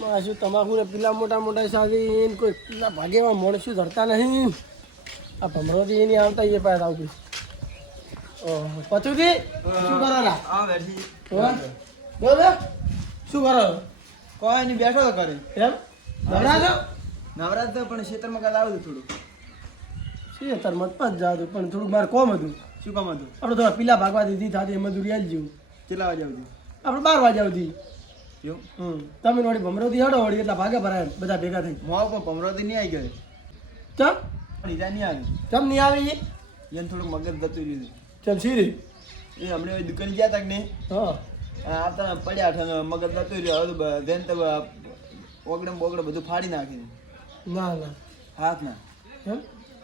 શું તમાકુ ને પેલા મોટા મોટા સાગી કોઈ પેલા ભાગે મોણસું ધરતા નહીં? આ ભમરોથી એની આવતા એ પાસે આવું પચુજી શું કરો? બોલો. શું કરો? કોઈ નહીં બેઠો તો કરે એમ? નવરા છો તો પણ ખેતરમાં કાલ આવું થોડું. શું તાર મત પાસ જાવ તો પણ થોડુંક મારે કોમ હતું. શું કામ હતું? આપણે થોડા પીલા ભાગવા દીધી થાતી એમાં દૂરી આવી જેવું. કેટલા વાગે આવતી આપણે બાર વાગે હમ તમે વળી ભમરોથી હડો વળી એટલા ભાગે ભરાય બધા ભેગા થઈ મો પણ ભમરોથી નહીં આવી ગયો. ચમ? ઈજા નહીં આવી. ચમ નહીં આવી? એને થોડું મગજ ગતું રહ્યું ચમ સીરી. એ હમણાં દુકાન ગયા તા કે નહીં? હા. આવતા પડ્યા છે મગજ ગતું રહ્યું. હવે જેને તો ઓગડમ બોગડમ બધું ફાડી નાખી ના ના. હાથ ના.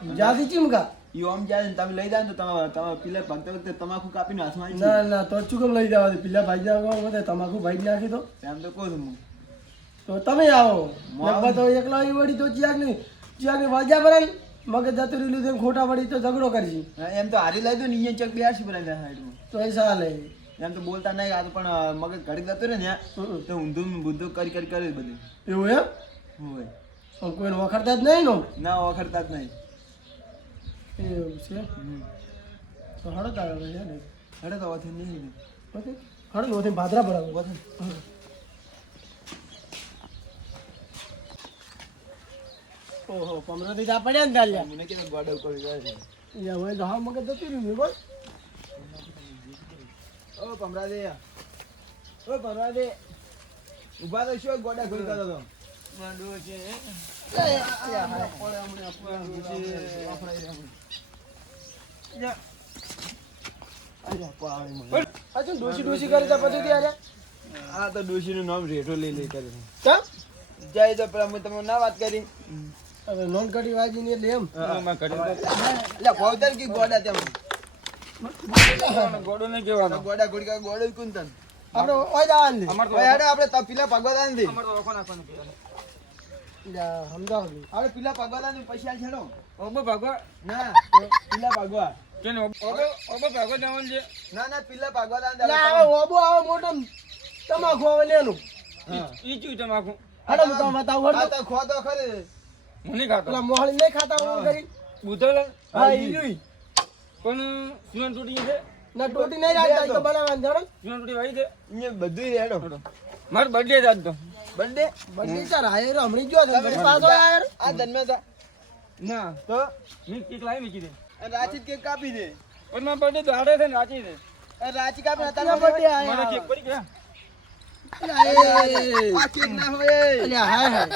જાતી ચીમકા ઈ આમ જાય તમે લઈ જાય તો તમે તમે પીલા ભાગતા વખતે તમાકુ કાપીને હાથમાં ના ના તો ચૂકમ લઈ જવા દે પેલા ભાઈ જવા બધે? તમાકુ ભાઈ નાખી તો. એમ તો કહું છું તો તમે આવો. લગભગ તો એકલા આવી વળી તો ચિયાક નહીં ચિયાકની વાજા ભરે ને મગજ જતું રહેલું તેમ ખોટા વળી તો ઝઘડો કરશી. એમ તો હારી લઈ દો ને અહીંયા ચક બેસી દે સાઈડમાં તો એ ચાલે એમ તો બોલતા નહીં આ પણ મગજ ઘડી જતું રહે ને. તો ઊંધું બુંધું કરી કરી કરી બધું. એવું એમ? હોય. પણ કોઈને વખરતા જ નહીં નો? ના વખરતા જ નહીં. એવું છે. તો હળો તારે છે ને. હેડો તો નહીં ઓકે. હળો ઓથી ભાદરા ભરાવો ઓહો પમરાથી જા પડ્યા ને તાલ્યા મને કેમ ગોડો કરી જાય યા હોય તો હા મગજ જતું રહ્યું બોલ. ઓ પમરા દે ઓ પમરા દે ઊભા તો શું ગોડા ખોલી હતો તો. માંડવો છે ડોસી ડોસી કરી તા પછી ત્યારે આ તો ડોશી નું નામ રેઠો લઈ લઈ કરે ચમ જાય તો પેલા મેં તમને ના વાત કરી હવે નોન કડી વાજી ની એટલે એમ એટલે ભવતર કી ગોડા તેમ ગોડો ગોડા ગોડી કા ગોડો કુન આપણે ઓય જવાનું દે અમાર તો આપણે તા ભગવાન દે અમાર તો ઓખો નાખવાનો કહેવાનો. જા સમજાવો પૈસા છેડો ઓબો ભાગો ના પીલા ભગવા કેને ઓબો? ઓબો? ભાગો જવાનું છે. ના ના પીલા ભગવાન દે એટલે ઓબો આવે મોટો તમાકુ આવે લેનું ઈ ચૂ તમાકુ. હાડો હું તમને બતાવું આ તો ખો તો ખરે. હું નહીં ખાતો. પેલા મોહળી નહીં ખાતા હું કરી? બુધો હા ઈ જોઈ પણ સુનન તૂટી છે. ના ટોટી નહીં રાખતા તો બનાવવાની જાણો સુનન તૂટી વાઈ છે. ને બધું રેડો મારો બર્થડે જ તો. બર્થડે બધી ચાર હાયર હમણી ગયો છે. પાછો યાર આ ધન્મે તા ના. તો મેં કેક લાવી મૂકી દે. અને રાચી કેક કાપી દે. પણ મારો બર્થડે તો હાડે છે ને રાચી દે અને રાચી કાપી તારા હતા birthday મારે આયા. કેક પડી ગયા. આ કેક ના હોય. અલ્યા હાય હાય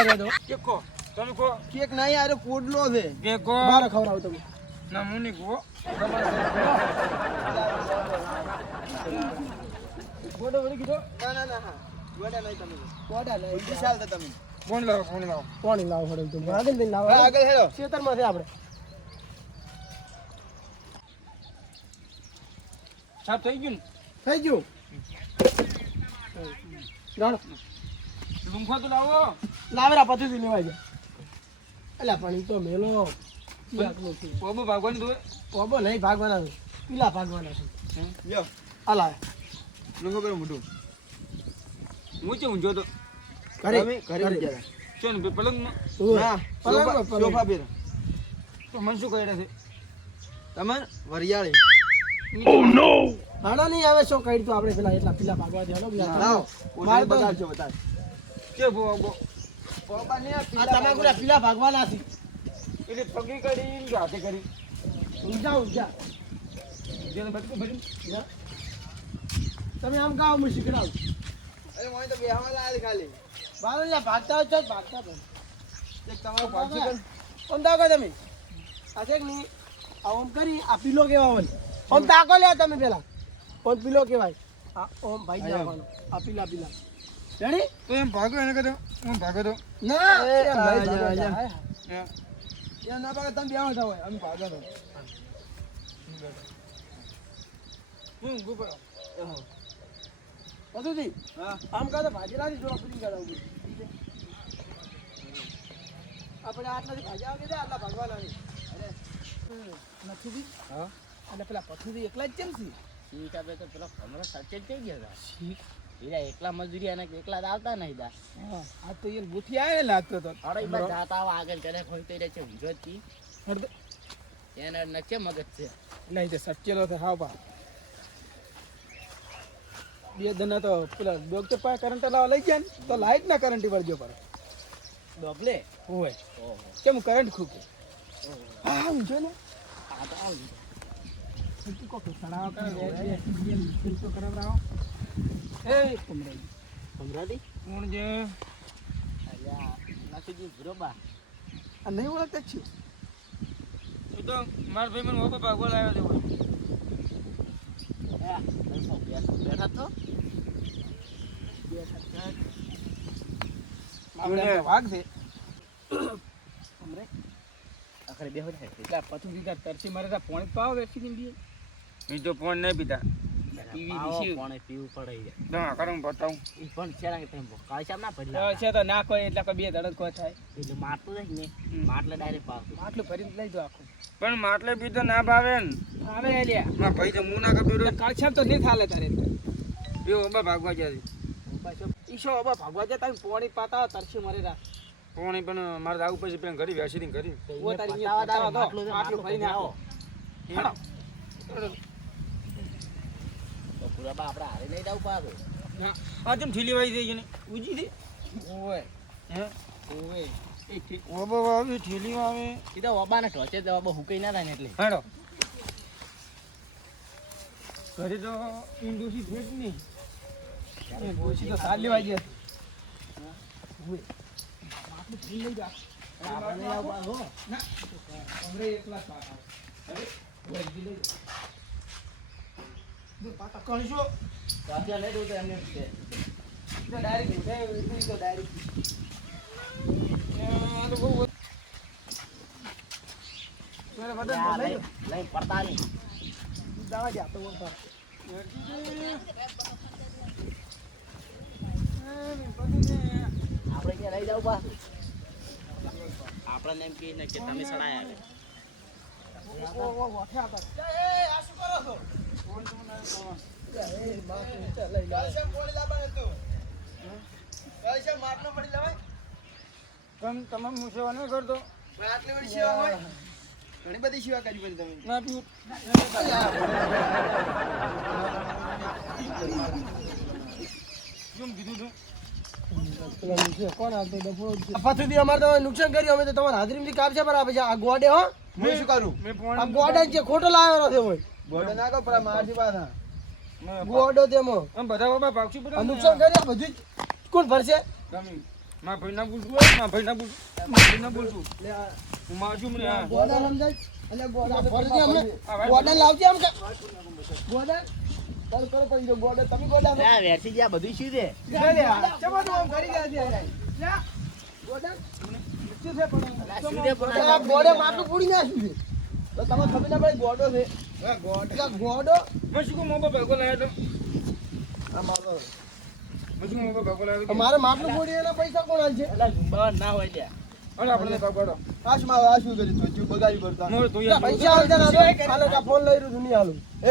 આવ્યો તો. કેક ખો તમે ખો. કેક નહીં યાર પોડલો છે. કેક ખો. બાર ખવડાવું તમે ના ગોડો વળી કીધો ના ના ના ગોડા નહીં તમે. ગોડા લઈ બીજી તો તમે. ફોન લાવો ફોન લાવો. કોણ લાવો પડે તું આગળ લઈને લાવો. આગળ હેડો ખેતરમાં છે આપણે. સાફ થઈ ગયું થઈ ગયું. તો લાવો. લાવેરા લેવાય પણ તો મેલો. છે. નહીં ભાગવાના છે. પીલા ભાગવાના છે. લ્યો. અલા લુંગો કરો મોટું હું છે ઊંઝો તો? ઘરે ઘરે ઘરે. ગયા છે ને પલંગ ના પલંગમાં, સોફા સોફા તો મન શું કહી છે? તમાર વરિયાળી. ભાડા નહીં આવે શું કહી તો આપણે પેલા એટલા પીલા ભાગવા દે હલો લાવો મારે મારે તો- બતાવજો બતાવ કે ભો ઓબો પોપા ને આ તમાકુના પીલા ભાગવાના છે. એટલે પગી કરી હાથે કરી. ઊંઝા ઊંઝા જેને ભરી જા. તમે આમ ગાઓ હું શીખડાવું. અરે મને તો બેહવા લાયેલ ખાલી. બાર લ્યા ભાગતા જ ભાગતા પણ એક તમારો પાંચસો કર ઓમ તાકો તમે? આ છે નહીં? આ ઓમ કરી આ પીલો કેવા હોય ઓમ તાકો લે તમે પેલા. ઓમ પીલો કેવાય આ ઓમ ભાઈ નાખવાનો આ પીલા પીલા. રેડી તો એમ ભાગો એને કહો હું ભાગો તો. ના એ, ભાઈ જા, જા. હાય. ના ભાગે તમે બેહવા થાવ અમે ભાગો તો. હું ગુપર બધુંથી? આમ કાં તો ભાજી લાવી જોવા ફરી ગયા આપણે આટલાથી ભાજી આવી ગયા આટલા ભાગવાના હા? અને પેલા એકલા જ કેમ છે તો પેલા હમણાં સાચે જ થઈ ગયા હતા. હીરા એકલા મજૂરી અને એકલા આવતા નહીં દા આ તો એ લાગતો તો. અરે બસ જાતા આગળ કરે તો રે છે ઊંઝો જ તી. એને નચે મગજ છે. નહીં તે સટકેલો છે હા બા. બે દના તો પેલા ડોક્ટર પાસે કરંટ લાવવા લઈ ગયા ને તો લાઈટ ના કરંટ વળજો પર ડોબલે હોય. ઓહો. કેમ કરંટ ખૂકે હા હું જો ને. આ તો આવું. કો સડાવ કરે બે તો કરાવરાવો એ કમરાઈ સમરાડી કોણ છે? અલ્યા નથી જી બરોબર આ નહીં ઓળખતા જ છે? તો મારા ભાઈ મને ઓપો ભાગવા લાવ્યો છે બેઠા તો આપણે આ તો વાઘ છે. આખરે બેહો છે. એટલા પથું દીધા તરસી મારે પોણી પાવ વેચી દીધી એ તો ફોન નહીં પીતા પીવી પાવો. પીવું પડે ના કરું બતાવું. ઈ પણ છે ને તેમ કાળશામ ના પડી છે તો ના કોઈ એટલે કોઈ બે કોઈ થાય. એટલે માટલું જાય ને માટલે ડાયરેક્ટ પાવતું માટલું ભરીને લઈ દો આખું. પણ માટલે તો ના ભાવે ને. આવે લ્યા. ભાઈ તો મું ના કપી કાળછાપ તો નહીં થાલે તારે. બે ઓબા ભાગવા ઈશો હવે ભાગવા જતા હોય, પોણી પાતા તરસી મરે રા પોણી પણ મારે આવું પછી પેલા ઘડી વ્યાસી ની ઘડી. ઓ તારી. માટલું છે, માટલું માટલું ભરીને આવો. હેડો. પૂરા બા આપણે હારે નહીં જવું પાછું. આ જેમ ઠીલી વાઈ જઈ ને ઉજી દે ઓય હે? ઓય. ઓબા આવી ઠીલી આવે એ તો ઓબાને ટોચે જ ઓબા હુકાઈ ના થાય ને એટલે. હેડો. ઘરે તો ઇન્ડુસી ભેટ નહીં. ડોશી તો સારી લેવા ગયા. પડતા નહીં. જવા જતો. આપણે ત્યાં લઈ જવું પાછું આપણને એમ કહે કે તમે સડાયા. તમે તમામ મુસેવા નહીં કરતો ઘણી બધી સેવા કરી પછી તમે ના પીવું કેમ કીધું તું કોણ અમારે તો નુકસાન કર્યું અમે તો તમારા હાજરીમાંથી કાપશે પર આપે છે આ ગોડે હો. મેં શું કરું? આ ગોડે છે ખોટો લાવેલો છે હોય ગોડો ના કહો પણ મારથી પાછા. ગોડો તેમાં આમ બધા બાબા ભાગશું બધા નુકસાન કર્યું બધું જ. કોણ ભરશે? ભાઈ ના ભાઈ ના ભાઈ ના હું મને ગોડા સમજાય? એટલે ગોડા ભરજે હમણાં. ગોડા લાવજે આમ કે. ગોડા? ચાલ કરો પછી જો ગોડા. તમે ગોડા લે, આ ગયા બધું શું છે? ચમો તો આમ કરી ગયા છે? લે, ગોડા. શું છે પણ શું છે પણ ગોડે માટલું પૂરી નાખ્યું છે. તો તમે ખબર ના પડે ગોડો છે. ગોડો. ગોડો? મેં શું મોબા ભાગો લાવ્યો તો? આ મારો મારે માટલું પૂરી એના પૈસા કોણ છે એટલે ઝુંબાવા ના હોય ત્યાં અરે આપણે ભાગવાડો આશમાં આ શું કરી? તું બગાડી પડતા. પૈસા હાલો ફોન લઈ રહ્યું છું નહીં હાલું. એ